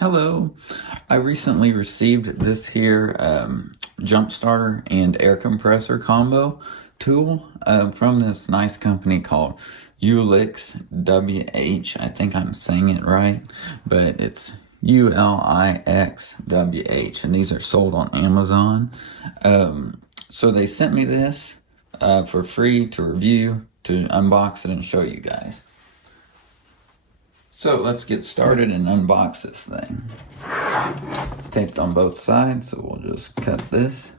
Hello, I recently received this here jump starter and air compressor combo tool from this nice company called ULiXWH. I think I'm saying it right, but it's ULiXWH, and these are sold on Amazon. So they sent me this for free to review, to unbox it and show you guys. So let's get started and unbox this thing. It's taped on both sides, so we'll just cut this.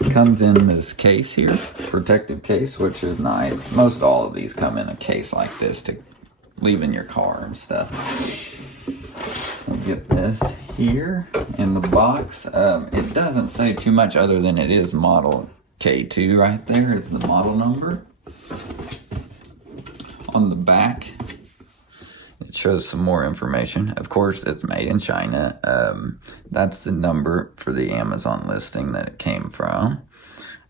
It comes in this case here, protective case, which is nice. Most all of these come in a case like this to leave in your car and stuff. We'll get this here in the box. It doesn't say too much other than it is model K2 right there is the model number. On the back, it shows some more information. Of course, it's made in China. That's the number for the Amazon listing that it came from.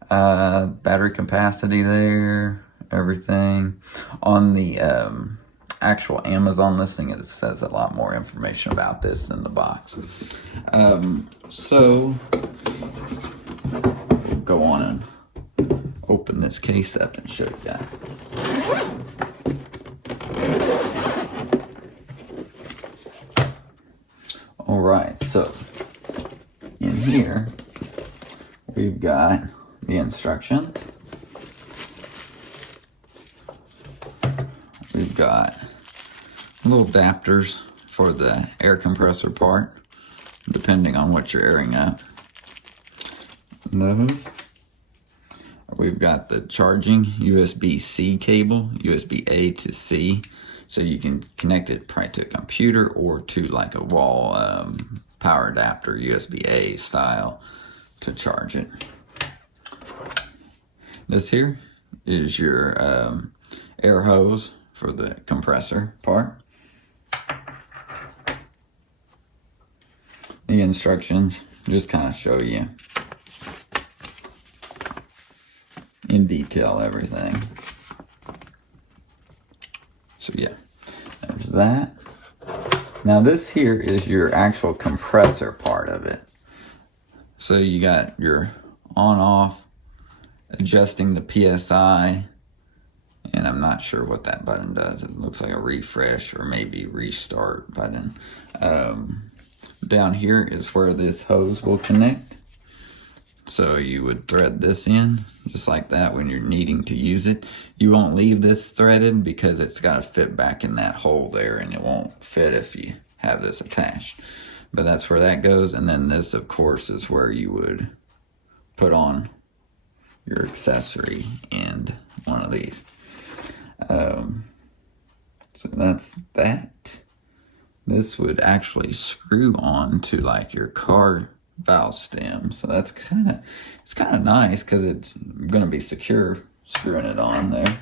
Battery capacity there, everything. On the actual Amazon listing, it says a lot more information about this than the box. So we'll go on and open this case up and show you guys. All right, so in here we've got the instructions. We've got little adapters for the air compressor part, depending on what you're airing up. Those. We've got the charging USB-C cable, USB-A to C, so you can connect it probably to a computer or to like a wall power adapter, USB-A style, to charge it. This here is your air hose for the compressor part. The instructions just kind of show you in detail everything. So yeah, there's that. Now this here is your actual compressor part of it. So you got your on-off, adjusting the PSI, and I'm not sure what that button does. It looks like a refresh or maybe restart button. Down here is where this hose will connect. So you would thread this in just like that when you're needing to use it. You won't leave this threaded because it's got to fit back in that hole there, and it won't fit if you have this attached. But that's where that goes. And then this, of course, is where you would put on your accessory and one of these. So that's that. This would actually screw on to like your car valve stem. So that's kind of nice because it's going to be secure screwing it on there.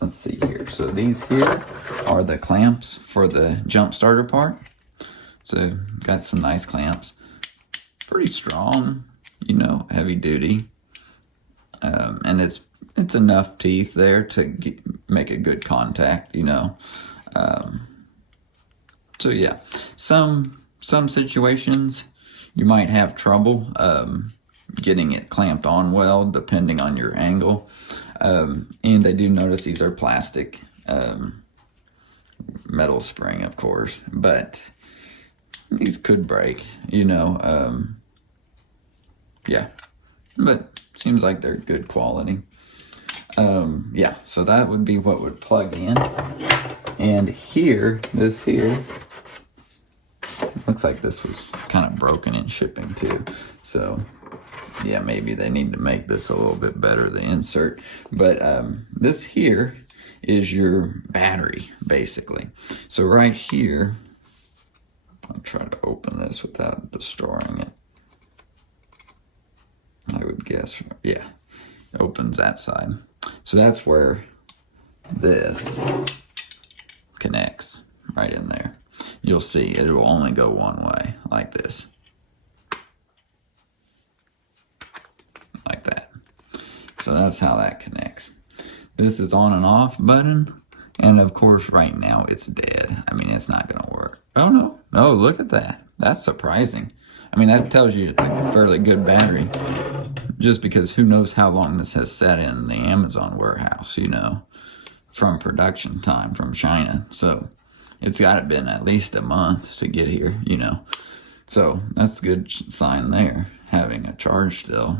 Let's see here. So these here are the clamps for the jump starter part. So got some nice clamps. Pretty strong, you know, heavy duty. And it's enough teeth there to make a good contact, you know. So yeah, some situations you might have trouble getting it clamped on well, depending on your angle. And I do notice these are plastic, metal spring, of course, but these could break, you know. Yeah, but seems like they're good quality. Yeah, so that would be what would plug in. And here, this here, looks like this was kind of broken in shipping too. So yeah, maybe they need to make this a little bit better, the insert. But this here is your battery, basically. So right here, I'll try to open this without destroying it. I would guess, yeah, it opens that side. So that's where this connects, right in there. You'll see it will only go one way, like this. that's how that connects. This is on and off button, and of course right now it's dead. I mean, it's not gonna work. Oh no, no, look at that. That's surprising. I mean, that tells you it's a fairly good battery, just because who knows how long this has sat in the Amazon warehouse, you know, from production time from China. So it's got to been at least a month to get here, you know. So that's a good sign there, having a charge still,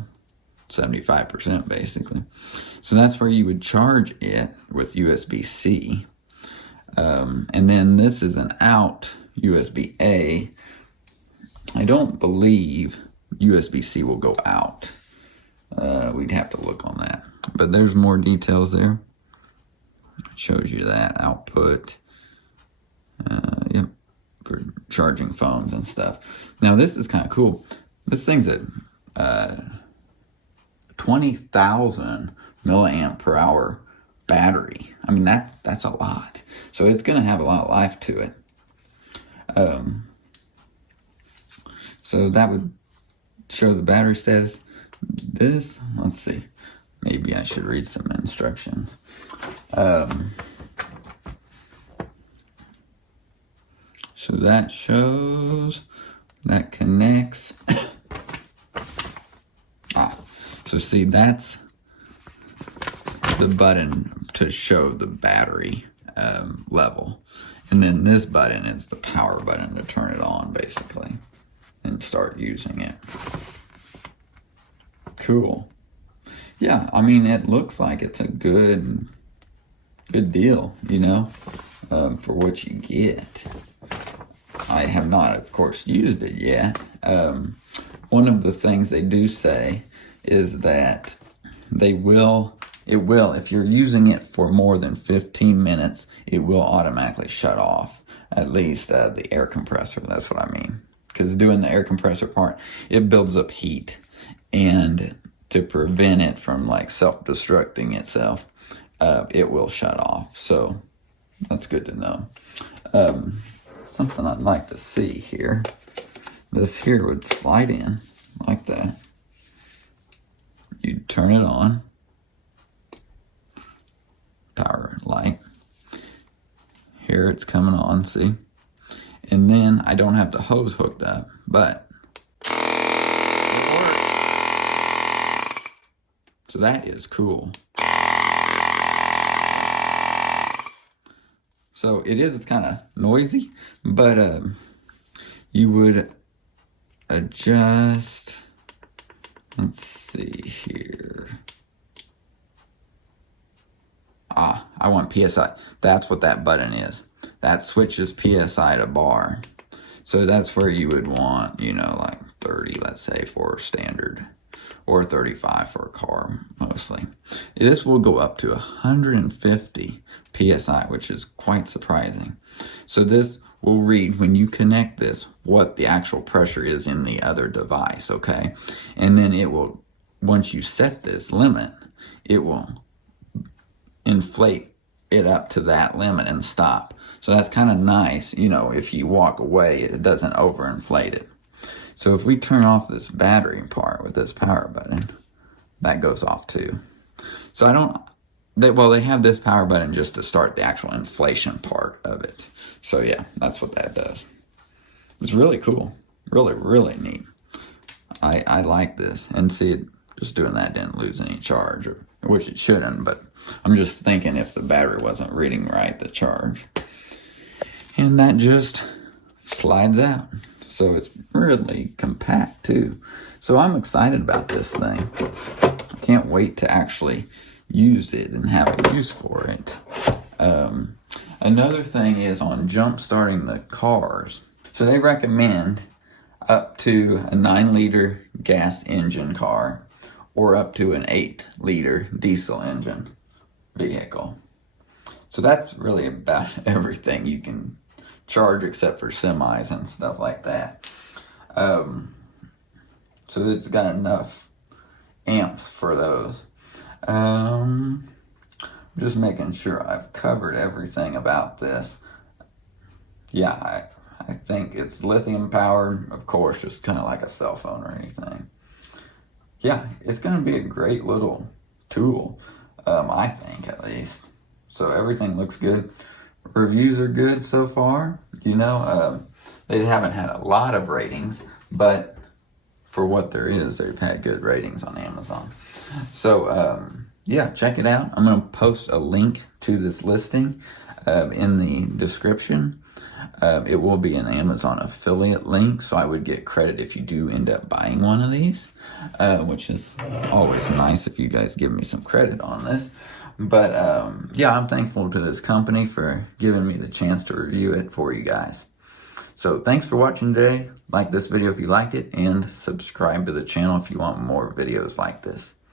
75% basically. So that's where you would charge it with USB-C. And then this is an out USB-A. I don't believe USB-C will go out. We'd have to look on that. But there's more details there. It shows you that output. Yep, for charging phones and stuff. Now this is kind of cool. This thing's at 20,000 milliamp per hour battery. I mean, that's a lot. So it's going to have a lot of life to it. So that would show the battery status. This, let's see, maybe I should read some instructions. So that shows, that connects. So see, that's the button to show the battery level. And then this button is the power button to turn it on, basically, and start using it. Cool. Yeah, I mean, it looks like it's a good deal, you know, for what you get. I have not, of course, used it yet. One of the things they do say is that it will, if you're using it for more than 15 minutes, it will automatically shut off, at least the air compressor. That's what I mean. Because doing the air compressor part, it builds up heat. And to prevent it from like self-destructing itself, it will shut off. So that's good to know. Something I'd like to see here. This here would slide in like that. You'd turn it on. Power light. Here it's coming on, see? And then I don't have the hose hooked up, but it works. So that is cool. So it is kind of noisy, but you would adjust, let's see here. I want PSI. That's what that button is. That switches PSI to bar. So that's where you would want, you know, like 30, let's say, for standard, or 35 for a car, mostly. This will go up to 150 PSI, which is quite surprising. So this will read, when you connect this, what the actual pressure is in the other device, okay? And then it will, once you set this limit, it will inflate it up to that limit and stop. So that's kind of nice, you know, if you walk away, it doesn't overinflate it. So if we turn off this battery part with this power button, that goes off too. So they have this power button just to start the actual inflation part of it. So yeah, that's what that does. It's really cool. Really, really neat. I like this. And see, it just doing that didn't lose any charge, which it shouldn't, but I'm just thinking if the battery wasn't reading right, the charge. And that just slides out. So it's really compact too. So I'm excited about this thing. I can't wait to actually use it and have a use for it. Another thing is on jump starting the cars. So they recommend up to a 9-liter gas engine car or up to an 8-liter diesel engine vehicle. So that's really about everything you can charge except for semis and stuff like that. So it's got enough amps for those. Just making sure I've covered everything about this. Yeah, I think it's lithium powered, of course, just kind of like a cell phone or anything. Yeah, it's going to be a great little tool, I think at least. So everything looks good. Reviews are good so far. You know, they haven't had a lot of ratings, but for what there is, they've had good ratings on Amazon. So yeah, check it out. I'm going to post a link to this listing in the description. It will be an Amazon affiliate link, so I would get credit if you do end up buying one of these, which is always nice if you guys give me some credit on this. But yeah, I'm thankful to this company for giving me the chance to review it for you guys. So thanks for watching today. Like this video if you liked it, and subscribe to the channel if you want more videos like this.